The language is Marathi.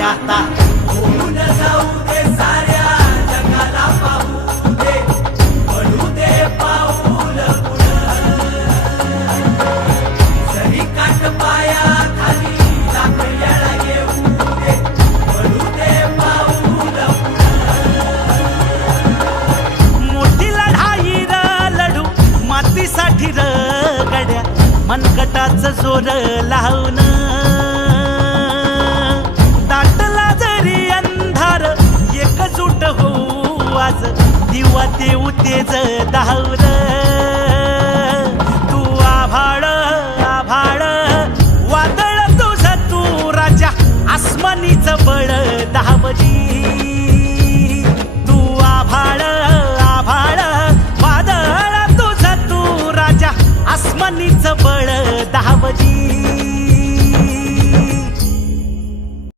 आता होऊन जाऊ दे साऱ्या जगाला पाहू दे पडू दे पाऊल पुढं जरी काट पाया खाली लाख येळा येऊ दे पडू दे पाऊल मोठी लढाई र लढू मातीसाठी र गड्या मनगटाच जोर लावून दाटला जरी अंधार एकजूट होऊ आज दिवा देऊ तेज दावर